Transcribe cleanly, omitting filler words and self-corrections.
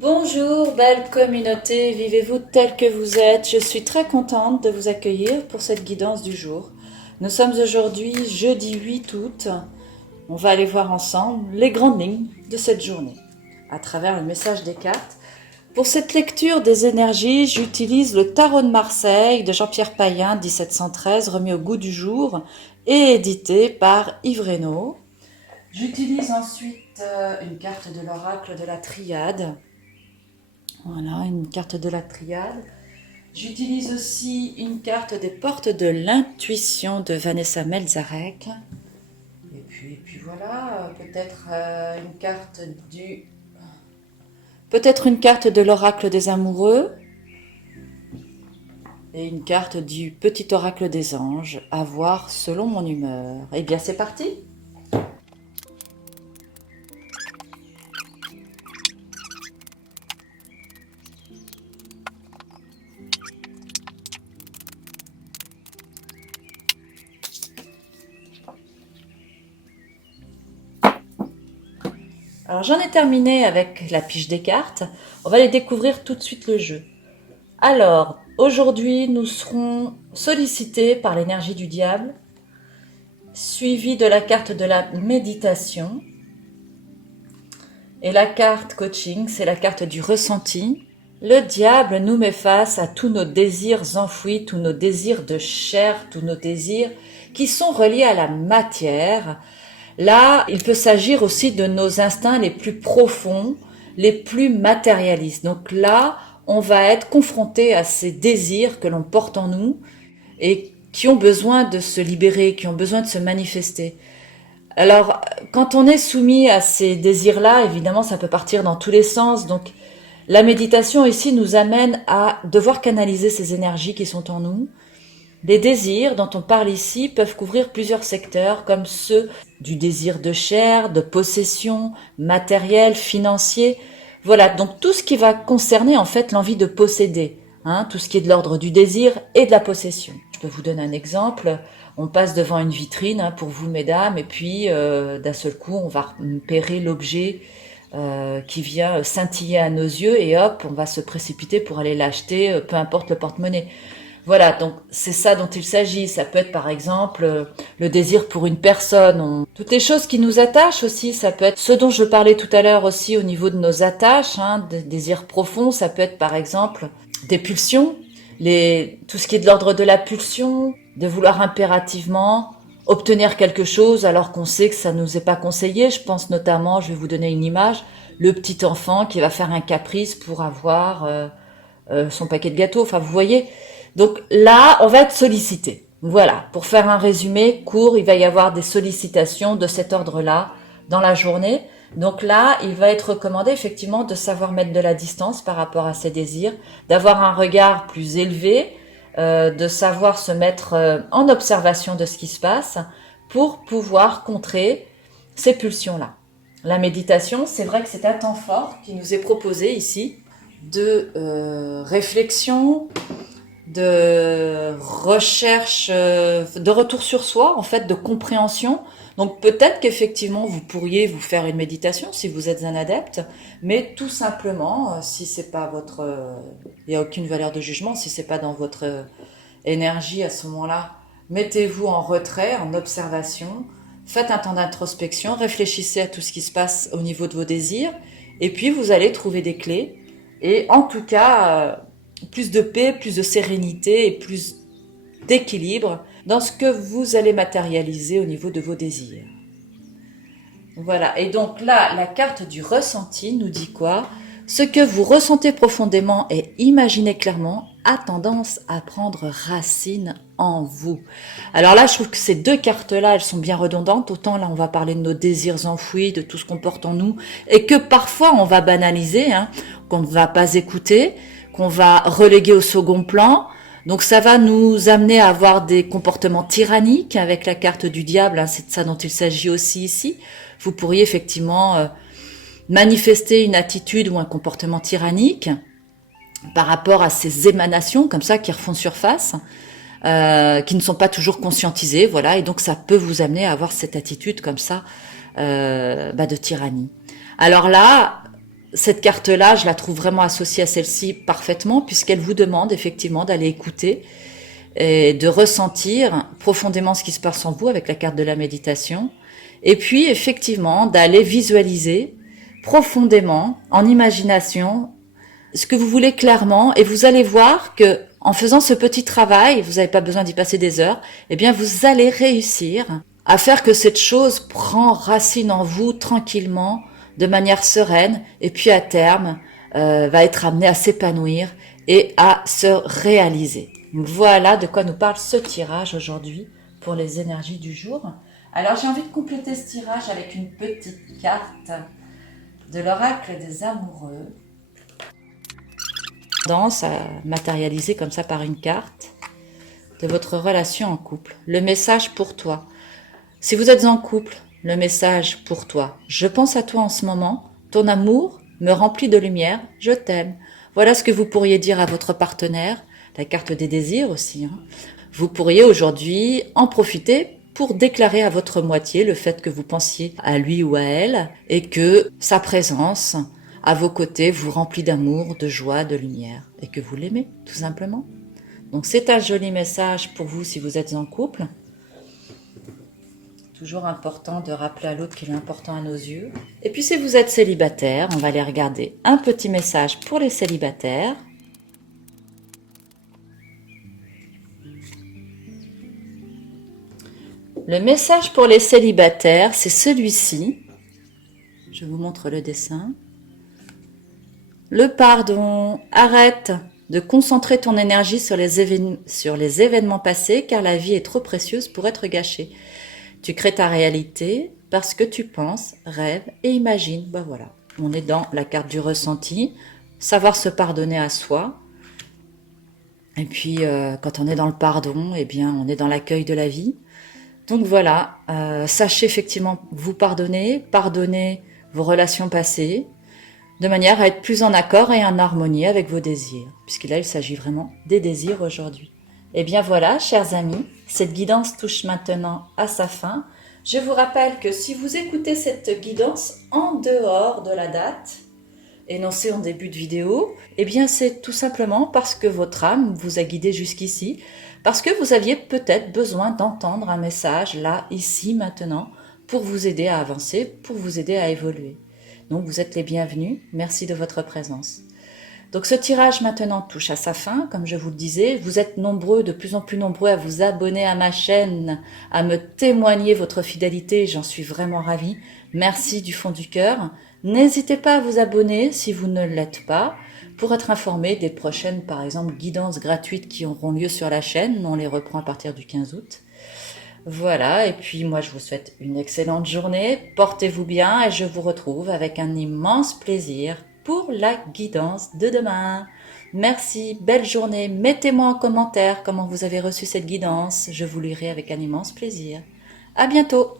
Bonjour, belle communauté, vivez-vous tel que vous êtes. Je suis très contente de vous accueillir pour cette guidance du jour. Nous sommes aujourd'hui jeudi 8 août. On va aller voir ensemble les grandes lignes de cette journée à travers le message des cartes. Pour cette lecture des énergies, j'utilise le Tarot de Marseille de Jean-Pierre Payen, 1713, remis au goût du jour et édité par Yves Reynaud. J'utilise ensuite une carte de l'oracle de la Triade. Voilà, une carte de la Triade. J'utilise aussi une carte des portes de l'intuition de Vanessa Melzarek. Et puis voilà, peut-être une carte de l'oracle des amoureux et une carte du petit oracle des anges, à voir selon mon humeur. Eh bien, c'est parti! Alors j'en ai terminé avec la pige des cartes. On va aller découvrir tout de suite le jeu. Alors, aujourd'hui, nous serons sollicités par l'énergie du diable, suivi de la carte de la méditation. Et la carte coaching, c'est la carte du ressenti. Le diable nous met face à tous nos désirs enfouis, tous nos désirs de chair, tous nos désirs qui sont reliés à la matière. Là, il peut s'agir aussi de nos instincts les plus profonds, les plus matérialistes. Donc là, on va être confronté à ces désirs que l'on porte en nous et qui ont besoin de se libérer, qui ont besoin de se manifester. Alors, quand on est soumis à ces désirs-là, évidemment, ça peut partir dans tous les sens. Donc, la méditation ici nous amène à devoir canaliser ces énergies qui sont en nous. Les désirs dont on parle ici peuvent couvrir plusieurs secteurs, comme ceux du désir de chair, de possession, matériel, financier. Voilà, donc tout ce qui va concerner en fait l'envie de posséder, tout ce qui est de l'ordre du désir et de la possession. Je peux vous donner un exemple. On passe devant une vitrine pour vous, mesdames, et puis d'un seul coup, on va repérer l'objet qui vient scintiller à nos yeux, et hop, on va se précipiter pour aller l'acheter, peu importe le porte-monnaie. Voilà, donc c'est ça dont il s'agit. Ça peut être par exemple le désir pour une personne. Toutes les choses qui nous attachent aussi, ça peut être ce dont je parlais tout à l'heure aussi au niveau de nos attaches, des désirs profonds. Ça peut être par exemple des pulsions, tout ce qui est de l'ordre de la pulsion, de vouloir impérativement obtenir quelque chose alors qu'on sait que ça nous est pas conseillé. Je pense notamment, je vais vous donner une image, le petit enfant qui va faire un caprice pour avoir son paquet de gâteaux. Enfin, vous voyez. Donc là, on va être sollicité. Voilà, pour faire un résumé court, il va y avoir des sollicitations de cet ordre-là dans la journée. Donc là, il va être recommandé effectivement de savoir mettre de la distance par rapport à ses désirs, d'avoir un regard plus élevé, de savoir se mettre en observation de ce qui se passe pour pouvoir contrer ces pulsions-là. La méditation, c'est vrai que c'est un temps fort qui nous est proposé ici de réflexion, de recherche, de retour sur soi, en fait, de compréhension. Donc peut-être qu'effectivement vous pourriez vous faire une méditation si vous êtes un adepte, mais tout simplement, si c'est pas votre, il n'y a aucune valeur de jugement, si c'est pas dans votre énergie à ce moment-là, mettez-vous en retrait, en observation, faites un temps d'introspection, réfléchissez à tout ce qui se passe au niveau de vos désirs, et puis vous allez trouver des clés. Et en tout cas, plus de paix, plus de sérénité et plus d'équilibre dans ce que vous allez matérialiser au niveau de vos désirs. Voilà, et donc là, la carte du ressenti nous dit quoi? Ce que vous ressentez profondément et imaginez clairement a tendance à prendre racine en vous. Alors là, je trouve que ces deux cartes-là, elles sont bien redondantes. Autant là, on va parler de nos désirs enfouis, de tout ce qu'on porte en nous, et que parfois on va banaliser, qu'on ne va pas écouter, qu'on va reléguer au second plan. Donc ça va nous amener à avoir des comportements tyranniques avec la carte du diable, c'est de ça dont il s'agit aussi ici. Vous pourriez effectivement manifester une attitude ou un comportement tyrannique par rapport à ces émanations comme ça qui refont surface, qui ne sont pas toujours conscientisées, voilà, et donc ça peut vous amener à avoir cette attitude comme ça de tyrannie. Alors là, cette carte-là, je la trouve vraiment associée à celle-ci parfaitement, puisqu'elle vous demande effectivement d'aller écouter et de ressentir profondément ce qui se passe en vous avec la carte de la méditation, et puis effectivement d'aller visualiser profondément, en imagination, ce que vous voulez clairement, et vous allez voir que en faisant ce petit travail, vous n'avez pas besoin d'y passer des heures, eh bien vous allez réussir à faire que cette chose prend racine en vous tranquillement, de manière sereine, et puis à terme va être amenée à s'épanouir et à se réaliser. Voilà de quoi nous parle ce tirage aujourd'hui pour les énergies du jour. Alors j'ai envie de compléter ce tirage avec une petite carte de l'oracle des amoureux. Tendance à matérialiser comme ça par une carte de votre relation en couple. Le message pour toi. Si vous êtes en couple, le message pour toi. Je pense à toi en ce moment. Ton amour me remplit de lumière. Je t'aime. Voilà ce que vous pourriez dire à votre partenaire. La carte des désirs aussi. Vous pourriez aujourd'hui en profiter pour déclarer à votre moitié le fait que vous pensiez à lui ou à elle et que sa présence à vos côtés vous remplit d'amour, de joie, de lumière et que vous l'aimez tout simplement. Donc c'est un joli message pour vous si vous êtes en couple. Toujours important de rappeler à l'autre qu'il est important à nos yeux. Et puis si vous êtes célibataire, on va aller regarder un petit message pour les célibataires. Le message pour les célibataires, c'est celui-ci. Je vous montre le dessin. Le pardon. Arrête de concentrer ton énergie sur les événements passés, car la vie est trop précieuse pour être gâchée. Tu crées ta réalité parce que tu penses, rêves et imagines. Ben voilà, on est dans la carte du ressenti, savoir se pardonner à soi. Et puis, quand on est dans le pardon, eh bien, on est dans l'accueil de la vie. Donc voilà, sachez effectivement vous pardonner vos relations passées, de manière à être plus en accord et en harmonie avec vos désirs, puisque là, il s'agit vraiment des désirs aujourd'hui. Et bien voilà, chers amis, cette guidance touche maintenant à sa fin. Je vous rappelle que si vous écoutez cette guidance en dehors de la date énoncée en début de vidéo, eh bien c'est tout simplement parce que votre âme vous a guidé jusqu'ici, parce que vous aviez peut-être besoin d'entendre un message là, ici, maintenant, pour vous aider à avancer, pour vous aider à évoluer. Donc vous êtes les bienvenus, merci de votre présence. Donc ce tirage maintenant touche à sa fin, comme je vous le disais. Vous êtes nombreux, de plus en plus nombreux à vous abonner à ma chaîne, à me témoigner votre fidélité, j'en suis vraiment ravie. Merci du fond du cœur. N'hésitez pas à vous abonner si vous ne l'êtes pas, pour être informé des prochaines, par exemple, guidances gratuites qui auront lieu sur la chaîne. On les reprend à partir du 15 août. Voilà, et puis moi je vous souhaite une excellente journée, portez-vous bien et je vous retrouve avec un immense plaisir pour la guidance de demain. Merci, belle journée, mettez-moi en commentaire comment vous avez reçu cette guidance, je vous lirai avec un immense plaisir. À bientôt.